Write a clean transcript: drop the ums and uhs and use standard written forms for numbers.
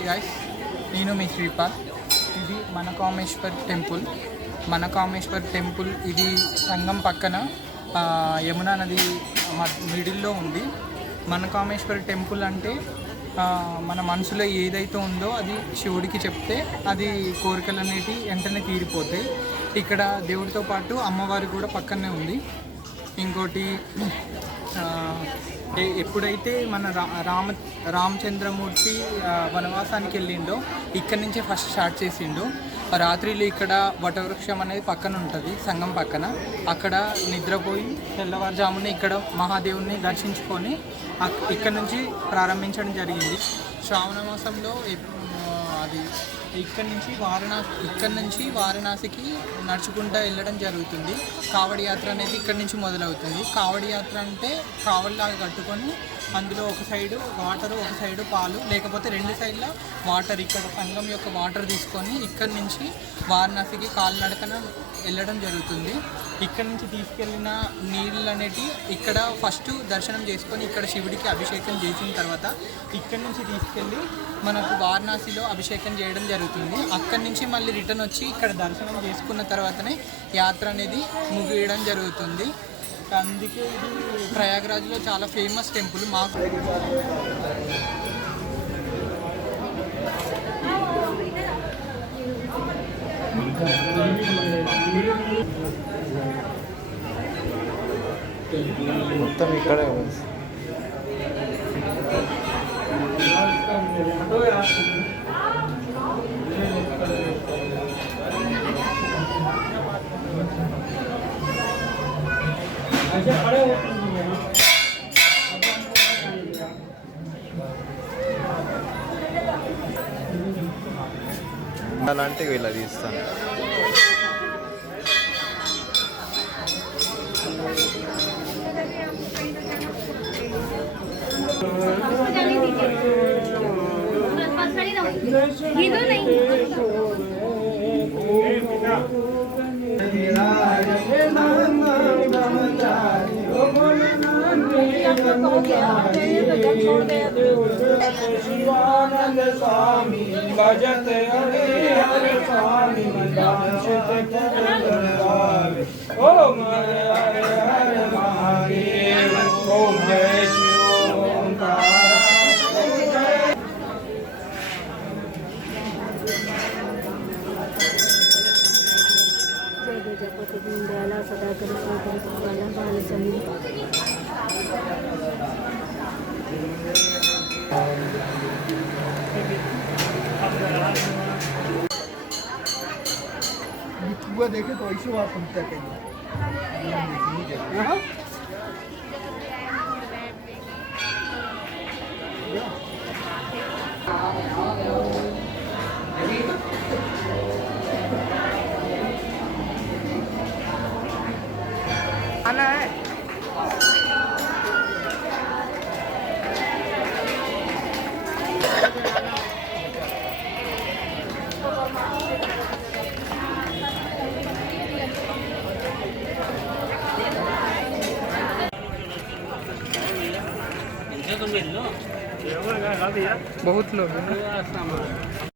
Hi guys, నేను మీ శ్రీపాల్. ఇది మనకామేశ్వర్ temple. మనకామేశ్వర్ temple ఇది సంగం పక్కన యమునా నది మిడిల్లో ఉంది. మనకామేశ్వర్ టెంపుల్ అంటే మన మనసులో ఏదైతే ఉందో అది శివుడికి చెప్తే అది కోరికలు అనేవి వెంటనే తీరిపోతాయి. ఇక్కడ దేవుడితో పాటు అమ్మవారి కూడా పక్కనే ఉంది. ఇంకోటి ఎప్పుడైతే మన రామచంద్రమూర్తి వనవాసానికి వెళ్ళిండో ఇక్కడి నుంచే ఫస్ట్ స్టార్ట్ చేసిండు. రాత్రిలో ఇక్కడ వటవృక్షం అనేది పక్కన ఉంటుంది, సంగం పక్కన. అక్కడ నిద్రపోయి తెల్లవారుజామున ఇక్కడ మహాదేవుని దర్శించుకొని ఇక్కడ నుంచి ప్రారంభించడం జరిగింది. శ్రావణ మాసంలో అది ఇక్కడ నుంచి వారణాసికి నడుచుకుంటూ వెళ్ళడం జరుగుతుంది. కావడి యాత్ర అనేది ఇక్కడ నుంచి మొదలవుతుంది. కావడి యాత్ర అంటే కావడిలాగా కట్టుకొని అందులో ఒక సైడు వాటరు, ఒక సైడు పాలు, లేకపోతే రెండు సైడ్ల వాటర్, ఇక్కడ సంగం యొక్క వాటర్ తీసుకొని ఇక్కడ నుంచి వారణాసికి కాలినడకన వెళ్ళడం జరుగుతుంది. ఇక్కడ నుంచి తీసుకెళ్ళిన నీళ్ళు అనేవి ఇక్కడ ఫస్ట్ దర్శనం చేసుకొని ఇక్కడ శివుడికి అభిషేకం చేసిన తర్వాత ఇక్కడ నుంచి తీసుకెళ్ళి మనకు వారణాసిలో అభిషేకం చేయడం జరుగుతుంది. అక్కడి నుంచి మళ్ళీ రిటర్న్ వచ్చి ఇక్కడ దర్శనం చేసుకున్న తర్వాతనే యాత్ర అనేది ముగియడం జరుగుతుంది. అందుకే ఇది ప్రయాగ్రాజ్లో చాలా ఫేమస్ టెంపుల్. మాకు మొత్తం ఇక్కడే అలాంటివి ఇలా తీస్తాను. शिवानंद स्वामी भजत हरे हरे स्वामी ओम हरे हरे हरे महादेव ओम जय शिव ओंकार। जय गजापति दीनदयाला सदा करुणा बालचंद्र देखे तो ऐसे बात सुनता कहीं आना है। बहुत लोग हैं।